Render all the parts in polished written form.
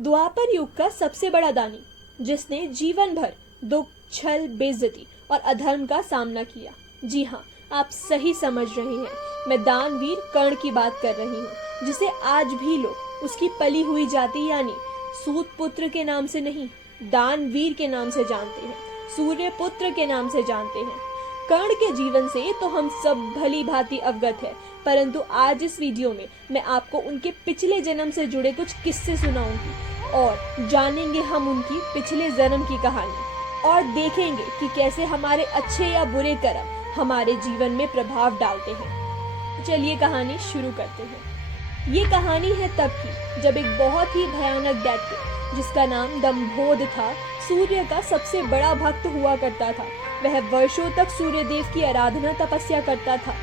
द्वापर युग का सबसे बड़ा दानी, जिसने जीवन भर दुख, छल, बेइज्जती और अधर्म का सामना किया। जी हाँ, आप सही समझ रहे हैं। मैं दानवीर कर्ण की बात कर रही हूँ, जिसे आज भी लोग उसकी पली हुई जाति यानी सूत पुत्र के नाम से नहीं, दानवीर के नाम से जानते हैं, सूर्य पुत्र के नाम से जानते हैं। कर्ण के जीवन से तो हम सब भली भांति अवगत है, परंतु आज इस वीडियो में मैं आपको उनके पिछले जन्म से जुड़े कुछ किस्से सुनाऊंगी और जानेंगे हम उनकी पिछले जन्म की कहानी और देखेंगे कि कैसे हमारे अच्छे या बुरे कर्म हमारे जीवन में प्रभाव डालते हैं। चलिए कहानी शुरू करते हैं। ये कहानी है तब की जब एक बहुत ही भयानक दैत्य, जिसका नाम दंभोद था, सूर्य का सबसे बड़ा भक्त हुआ करता था। वह वर्षों तक सूर्य देव की आराधना तपस्या करता था।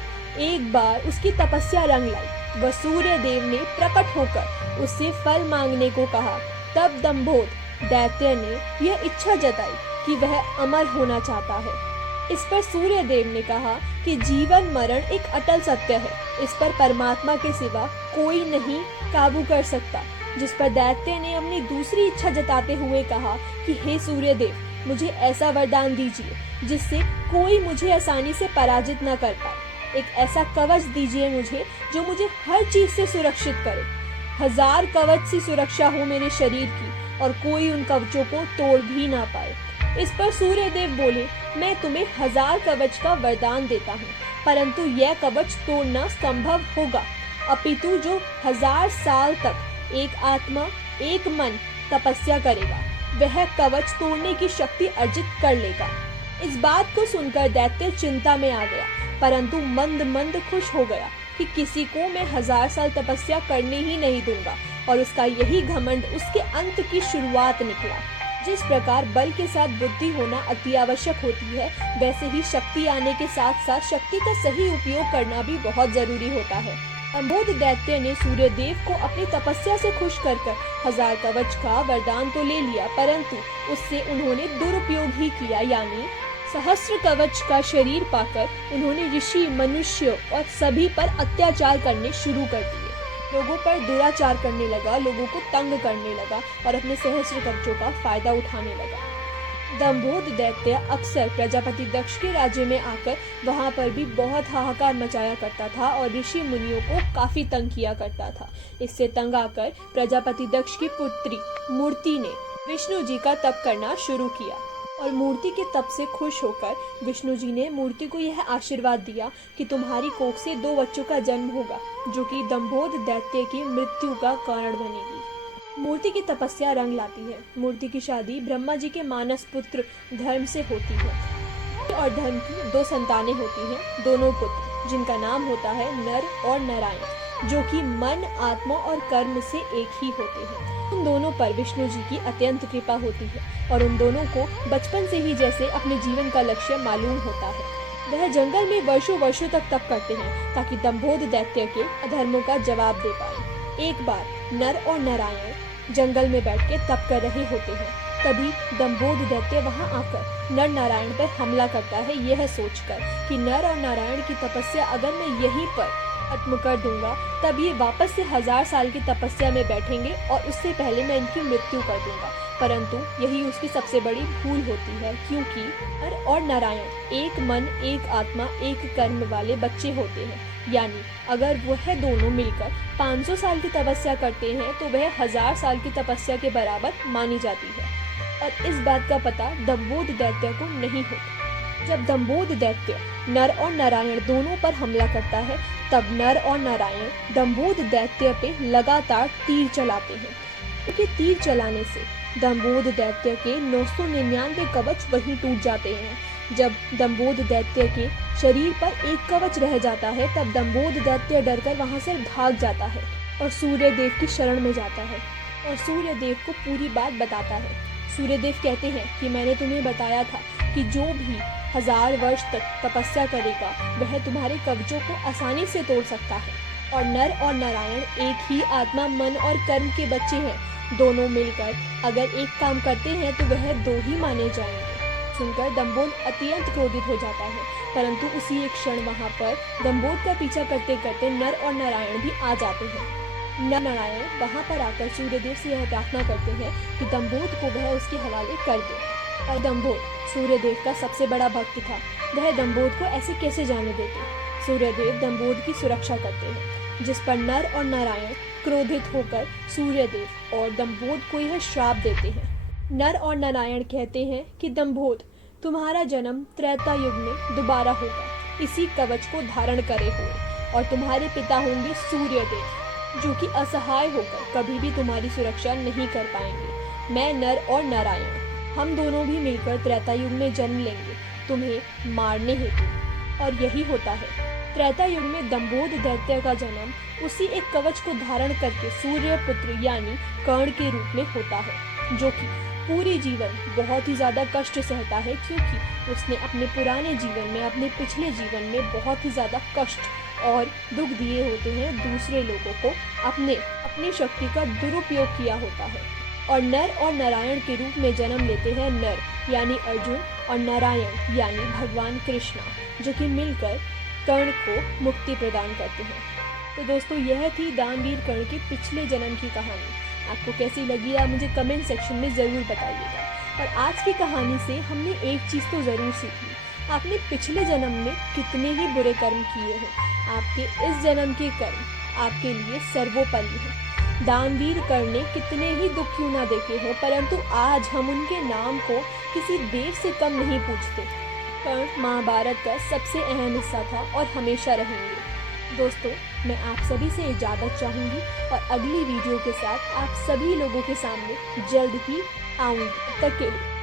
एक बार उसकी तपस्या रंग लाई। वह सूर्य देव ने प्रकट होकर उससे फल मांगने को कहा। तब दंभोद दैत्य ने यह इच्छा जताई कि वह अमर होना चाहता है। इस पर सूर्य देव ने कहा कि जीवन मरण एक अटल सत्य है, इस पर परमात्मा के सिवा कोई नहीं काबू कर सकता। जिस पर दैत्य ने अपनी दूसरी इच्छा जताते हुए कहा कि हे सूर्य देव, मुझे ऐसा वरदान दीजिए जिससे कोई मुझे आसानी से पराजित न कर पाए। एक ऐसा कवच दीजिए मुझे जो मुझे हर चीज से सुरक्षित करे। 1000 कवच सी सुरक्षा हो मेरे शरीर की और कोई उन कवचों को तोड़ भी ना पाए। इस पर सूर्य देव बोले, मैं तुम्हें 1000 कवच का वरदान देता हूँ, परंतु यह कवच तोड़ना संभव होगा। अपितु जो 1000 साल तक एक आत्मा एक मन तपस्या करेगा, वह कवच तोड़ने की शक्ति अर्जित कर लेगा। इस बात को सुनकर दैत्य चिंता में आ गया, परंतु मंद मंद खुश हो गया कि किसी को मैं 1000 साल तपस्या करने ही नहीं दूंगा। और उसका यही घमंड उसके अंत की शुरुआत निकला। जिस प्रकार बल के साथ बुद्धि होना अति आवश्यक होती है, वैसे ही शक्ति आने के साथ साथ शक्ति का सही उपयोग करना भी बहुत जरूरी होता है। दंभोद दैत्य ने सूर्य देव को अपनी तपस्या से खुश कर 1000 कवच का वरदान तो ले लिया, परंतु उससे उन्होंने दुरुपयोग ही किया, यानी सहस्त्र कवच का शरीर पाकर उन्होंने ऋषि, मनुष्य और सभी पर अत्याचार करने शुरू कर दिए। लोगों पर दुराचार करने लगा, लोगों को तंग करने लगा और अपने सहस्त्र कवचों का फायदा उठाने लगा। दंभोद दैत्य अक्सर प्रजापति दक्ष के राज्य में आकर वहां पर भी बहुत हाहाकार मचाया करता था और ऋषि मुनियों को काफी तंग किया करता था। इससे तंग आकर प्रजापति दक्ष की पुत्री मूर्ति ने विष्णु जी का तप करना शुरू किया और मूर्ति के तप से खुश होकर विष्णु जी ने मूर्ति को यह आशीर्वाद दिया कि तुम्हारी कोख से 2 बच्चों का जन्म होगा, जो कि दंभोद दैत्य की मृत्यु का कारण बनेगी। मूर्ति की तपस्या रंग लाती है। मूर्ति की शादी ब्रह्मा जी के मानस पुत्र धर्म से होती है और धर्म की 2 संतानें होती हैं, दोनों पुत्र, जिनका नाम होता है नर और नारायण, जो कि मन, आत्मा और कर्म से एक ही होते हैं। उन दोनों पर विष्णु जी की अत्यंत कृपा होती है और उन दोनों को बचपन से ही जैसे अपने जीवन का लक्ष्य मालूम होता है। वह जंगल में वर्षों वर्षों तक तप करते हैं ताकि दंभोद दैत्य के अधर्मों का जवाब दे पाए। एक बार नर और नारायण जंगल में बैठ के तप कर रहे होते हैं। तभी दंभोद दैत्य वहां आकर नर नारायण पर हमला करता है, यह सोचकर कि नर और नारायण की तपस्या अगर मैं यहीं पर खत्म कर दूंगा, तब ये वापस से 1000 साल की तपस्या में बैठेंगे और उससे पहले मैं इनकी मृत्यु कर दूंगा। परंतु यही उसकी सबसे बड़ी भूल होती है, क्योंकि नर और नारायण एक मन, एक आत्मा, एक कर्म वाले बच्चे होते हैं। यानी अगर वह दोनों मिलकर 500 साल की तपस्या करते हैं तो वह 1000 साल की तपस्या के बराबर मानी जाती है। और इस बात का पता दंभोद दैत्य को नहीं होता। जब दंभोद दैत्य नर और नारायण दोनों पर हमला करता है, तब नर और नारायण दंभोद दैत्य पे लगातार तीर चलाते हैं। क्योंकि तीर चलाने से दंभोद दैत्य के 999 कवच वहीं टूट जाते हैं। जब दंभोद दैत्य के शरीर पर एक कवच रह जाता है, तब दंभोद दैत्य डरकर वहां से भाग जाता है और सूर्य देव की शरण में जाता है और सूर्य देव को पूरी बात बताता है। सूर्य देव कहते हैं कि मैंने तुम्हें बताया था कि जो भी 1000 वर्ष तक तपस्या करेगा, वह तुम्हारे कवचों को आसानी से तोड़ सकता है। और नर और नारायण एक ही आत्मा, मन और कर्म के बच्चे हैं। दोनों मिलकर अगर एक काम करते हैं तो वह 2 ही माने जाएंगे। सुनकर दंभोद अत्यंत क्रोधित हो जाता है, परंतु उसी एक क्षण वहां पर दंभोद का पीछा करते करते नर और नारायण भी आ जाते हैं। नारायण वहां पर आकर सूर्यदेव से यह प्रार्थना करते हैं कि दंभोद को वह उसके हवाले कर दे। और दंभोद सूर्यदेव का सबसे बड़ा भक्त था, वह दंभोद को ऐसे कैसे जाने देते। सूर्यदेव दंभोद की सुरक्षा करते हैं, जिस पर नर और नारायण क्रोधित होकर सूर्यदेव और दंभोद को यह श्राप देते हैं। नर और नारायण कहते हैं कि दंभोद, तुम्हारा जन्म त्रेता युग में दोबारा होगा, इसी कवच को धारण करे हुए, और तुम्हारे पिता होंगे सूर्यदेव, जो कि असहाय होकर कभी भी तुम्हारी सुरक्षा नहीं कर पाएंगे। मैं नर और नारायण, हम दोनों भी मिलकर त्रेता युग में जन्म लेंगे तुम्हें मारने हेतु। और यही होता है, त्रेता युग में दंभोद दैत्य का जन्म उसी एक कवच को धारण करके सूर्य पुत्र यानी कर्ण के रूप में होता है, जो कि पूरी जीवन बहुत ही ज्यादा कष्ट सहता है, क्योंकि उसने अपने पुराने जीवन में, अपने पिछले जीवन में बहुत ही ज्यादा कष्ट और दुख दिए होते हैं दूसरे लोगों को, अपनी शक्ति का दुरुपयोग किया होता है। और नर और नारायण के रूप में जन्म लेते हैं नर यानी अर्जुन और नारायण यानी भगवान कृष्णा, जो कि मिलकर कर्ण को मुक्ति प्रदान करते हैं। तो दोस्तों, यह थी दानवीर कर्ण के पिछले जन्म की कहानी। आपको कैसी लगी आप मुझे कमेंट सेक्शन में ज़रूर बताइएगा। और आज की कहानी से हमने एक चीज़ तो ज़रूर सीखी, आपने पिछले जन्म में कितने ही बुरे कर्म किए हैं, आपके इस जन्म के कर्म आपके लिए सर्वोपरि हैं। दानवीर कर्ण ने कितने ही दुख क्यों ना देखे हो, परंतु आज हम उनके नाम को किसी देव से कम नहीं पूछते। कर्ण महाभारत का सबसे अहम हिस्सा था और हमेशा रहेंगे। दोस्तों, मैं आप सभी से इजाज़त चाहूँगी और अगली वीडियो के साथ आप सभी लोगों के सामने जल्द ही आऊँगी। तब तक के लिए